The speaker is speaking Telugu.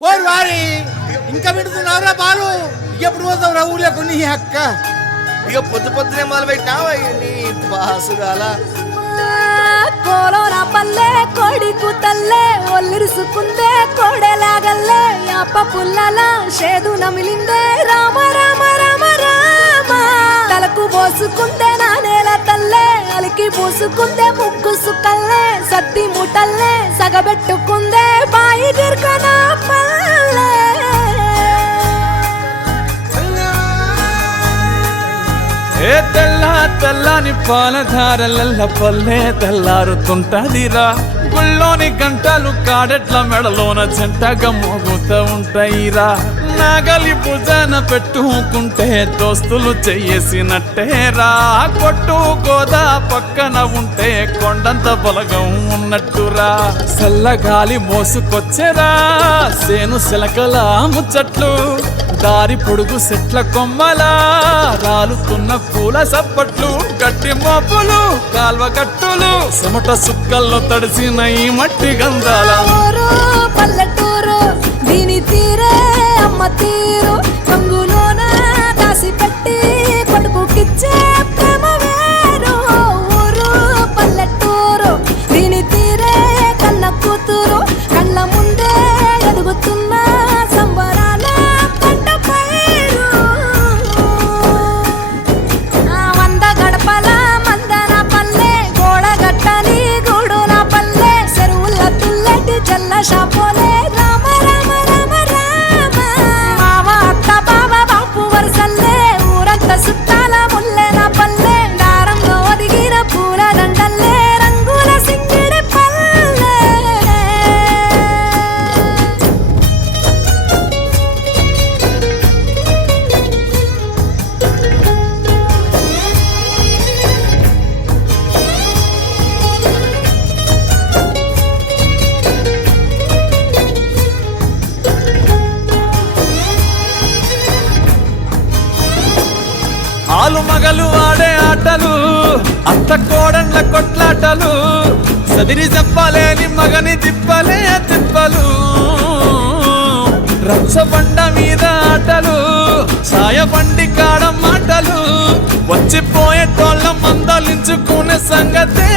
ఓరు వారి ఇంకా పెడుతున్నావురా బాలు ఎప్పుడు పోతావురా ఊళ్ళకు నీ అక్క ఇక పొద్దు పొద్దునే మొదలు పెట్టినావా నీ బాసుగాల కోలోన పల్లె కోడి కూతల్లే ఒల్లిరుసుకుందే కోడెలాగల్లే యాప పుల్లల షేదు నమిలిందే రామ రామ రామ రామ తలకు పోసుకుందే నా నేల తల్లే అలికి పూసుకుందే ముగ్గు సుక్కల్లే సత్తి ముటల్లే సగబెట్టుకుందే బాయి గిర్కనా పల్లె ఏ తెల్లని పాలధారలల్ల పల్లె తెల్లారుతుంటదిరా గుళ్ళోని గంటలు కాడెట్ల మెడలోన చెంటగా మోగుతూ ఉంటాయిరా నాగలి భుజాన పెట్టుకుంటే దోస్తులు చెయ్యేసినట్టేరా కొట్టు గోదా పక్కన ఉంటే కొండంత బలగం ఉన్నట్టురా చల్లగాలి మోసుకొచ్చెరా సేను సిలకల ముచ్చట్లు దారి పొడుగు సెట్ల కొమ్మలా రాలుతున్న పూల సప్పట్లు గట్టి మోపులు కాల్వ కట్టులు చెమట సుక్కల్లో తడిసిన ఈ మట్టి గంధాల పల్లెటూరు దీని తీరే అమ్మ తీరు కంగులోన దాసి పెట్టి కొడుకుకిచ్చే ప్రేమ వేరు ఊరు పల్లెటూరు దీని తీరే కన్న కూతురు కళ్ళ ముందే ఎదుగుతున్న సంబరాల పంట పైరు వంద గడపల మందన పల్లె గోడ గట్టని గూడున పల్లె చెరువుల తుల్లటి జల్ల షాపోలే రామ రామ రామ రామ మావ అత్త బావ బాపు వరసల్లే ఊరంత సుట్టాల ముల్లెన పల్లె దారంలో ఒదిగిన పూల దండల్లే రంగుల సింగిడి పల్లె ఆలు మగలు ఆడే ఆటలు అత్త కోడళ్ళ కొట్లాటలు సదిరి చెప్పలేని మగని తిప్పలే తిప్పలు రచ్చబండ మీద ఆటలు సాయబండి కాడ మాటలు వచ్చిపోయేటోళ్ళ మందలించుకునే సంగతే